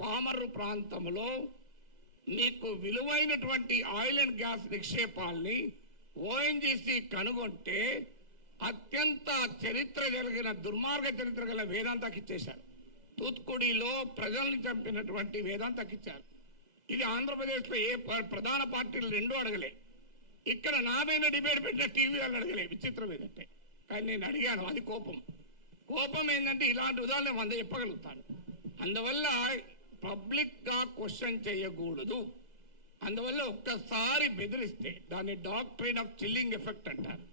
పామర్రు ప్రాంతంలో మీకు విలువైనటువంటి ఆయిల్ అండ్ గ్యాస్ నిక్షేపాల్ని ఓఎన్జీసీ కనుగొంటే అత్యంత చరిత్ర కలిగిన దుర్మార్గ చరిత్ర గల వేదాంతకి ఇచ్చేశారు. తూత్కుడిలో ప్రజల్ని చంపినటువంటి వేదాంతకి ఇచ్చారు. ఇది ఆంధ్రప్రదేశ్లో ఏ ప్రధాన పార్టీలు రెండూ అడగలే. ఇక్కడ నా మీద డిబేట్ పెట్టిన టీవీ వాళ్ళు అడగలే. విచిత్రం ఏదంటే, కానీ నేను అడిగాను. అది కోపం ఏంటంటే ఇలాంటి ఉదాహరణ 100 చెప్పగలుగుతాను. అందువల్ల పబ్లిక్ గా క్వశ్చన్ చేయకూడదు. అందువల్ల ఒక్కసారి బెదిరిస్తే దాన్ని డాక్ట్రైన్ ఆఫ్ చిల్లింగ్ ఎఫెక్ట్ అంటారు.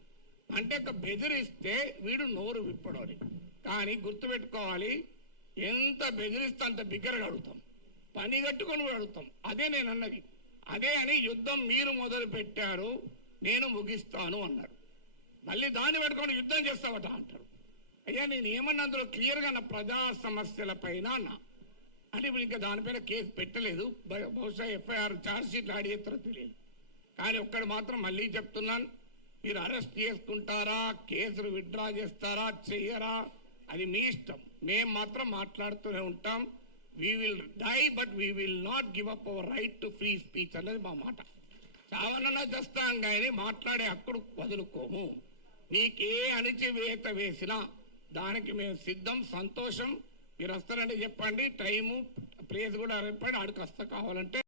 అంటే బెదిరిస్తే వీడు నోరు విప్పడని. కానీ గుర్తుపెట్టుకోవాలి, ఎంత బెదిరిస్తే అంత బిగ్గరగా అడుగుతాం, పని కట్టుకొని అడుగుతాం. అదే నేను అన్నది. అదే అని యుద్ధం మీరు మొదలు పెట్టారు, నేను ముగిస్తాను అన్నారు. మళ్ళీ దాన్ని పెట్టుకొని యుద్ధం చేస్తావట అంటారు. అయ్యా నేను ఏమన్నా అందులో క్లియర్గా నా ప్రజా సమస్యల పైన అంటే ఇప్పుడు ఇంకా దానిపైన కేసు పెట్టలేదు. బహుశా ఎఫ్ఐఆర్ ఛార్జ్ షీట్లు యాడ్ చేస్తారో తెలియదు. కానీ ఒక్కడు మాత్రం మళ్ళీ చెప్తున్నాను, మీరు అరెస్ట్ చేసుకుంటారా, కేసులు విత్డ్రా చేస్తారా, చెయ్యరా, అది మీ ఇష్టం. మేము మాత్రం మాట్లాడుతూనే ఉంటాం. We will die but we will not give up our right to free speech అనేది మా మాట. చావనన్నా చేస్తాం కానీ మాట్లాడే హక్కుడు వదులుకోము. నీకే అణిచివేత వేసినా దానికి మేము సిద్ధం. సంతోషం. మీరు వస్తారంటే చెప్పండి, టైము ప్లేస్ కూడా చెప్పండి, ఆడికి వస్తా కావాలంటే.